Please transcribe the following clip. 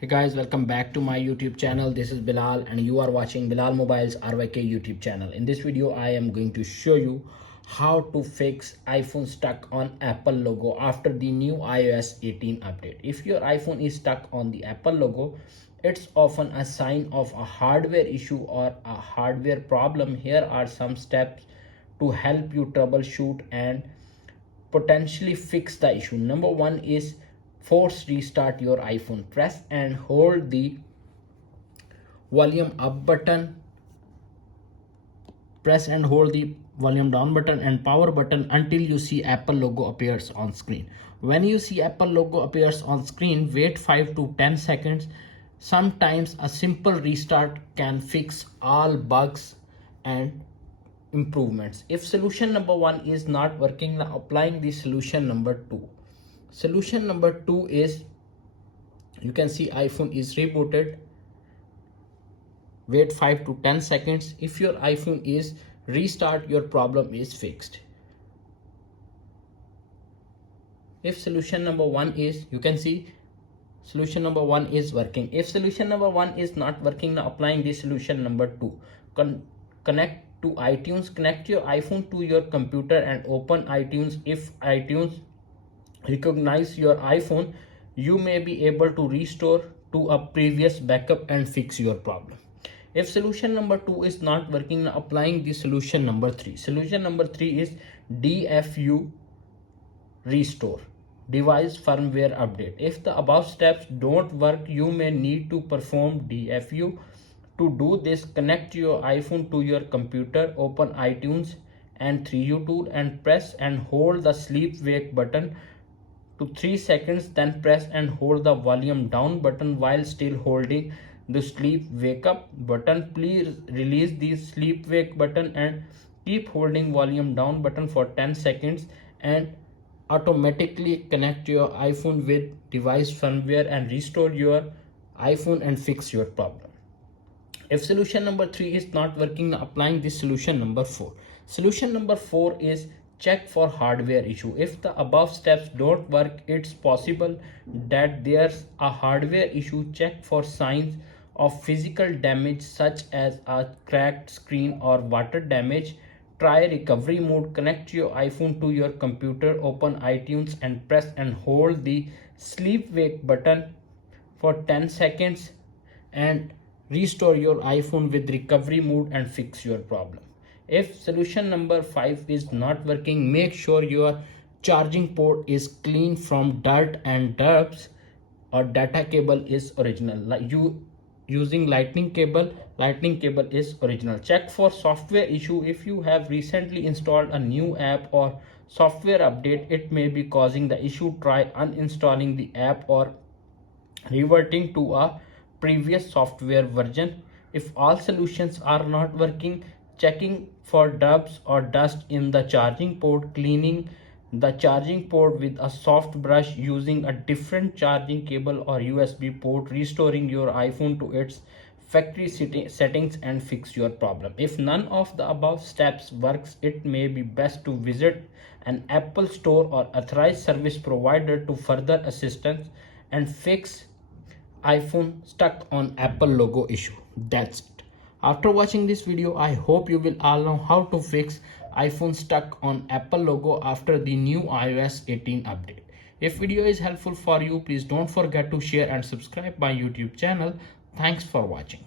Hey guys, welcome back to my YouTube channel. This is Bilal and you are watching Bilal Mobile's RYK YouTube channel. In this video, I am going to show you how to fix iPhone stuck on Apple logo after the new iOS 18 update. If your iPhone is stuck on the Apple logo, it's often a sign of a hardware issue or a hardware problem. Here are some steps to help you troubleshoot and potentially fix the issue. Number one is force restart your iPhone. Press and hold the volume up button, press and hold the volume down button and power button until you see Apple logo appears on screen. When you see Apple logo appears on screen, wait 5 to 10 seconds. Sometimes a simple restart can fix all bugs and improvements. If solution number one is not working, now applying the solution number two. Solution number two is, you can see iPhone is rebooted. Wait 5 to 10 seconds. If your iPhone is restart, your problem is fixed. If solution number one is, you can see solution number one is working. If solution number one is not working, now applying the solution number two. Connect to iTunes. Connect your iPhone to your computer and open iTunes. If iTunes recognize your iPhone, you may be able to restore to a previous backup and fix your problem. If solution number two is not working, applying the solution number three. Solution number three is DFU restore, device firmware update. If the above steps don't work, you may need to perform DFU. To do this, connect your iPhone to your computer, open iTunes and 3U tool and press and hold the sleep wake button to 3 seconds, then press and hold the volume down button while still holding the sleep wake up button. Please release the sleep wake button and keep holding volume down button for 10 seconds and automatically connect your iPhone with device firmware and restore your iPhone and fix your problem. If solution number three is not working, applying this solution number four. Solution number four is check for hardware issue. If the above steps don't work, it's possible that there's a hardware issue. Check for signs of physical damage such as a cracked screen or water damage. Try recovery mode. Connect your iPhone to your computer, open iTunes and press and hold the sleep wake button for 10 seconds and restore your iPhone with recovery mode and fix your problem. If solution number 5 is not working, make sure your charging port is clean from dirt and dubs or data cable is original. Like you using lightning cable is original. Check for software issue. If you have recently installed a new app or software update, it may be causing the issue. Try uninstalling the app or reverting to a previous software version. If all solutions are not working, checking for dubs or dust in the charging port, cleaning the charging port with a soft brush, using a different charging cable or USB port, restoring your iPhone to its factory settings and fix your problem. If none of the above steps works, it may be best to visit an Apple store or authorized service provider to further assistance and fix iPhone stuck on Apple logo issue. That's it. After watching this video, I hope you will all know how to fix iPhone stuck on Apple logo after the new iOS 18 update. If video is helpful for you, please don't forget to share and subscribe my YouTube channel. Thanks for watching.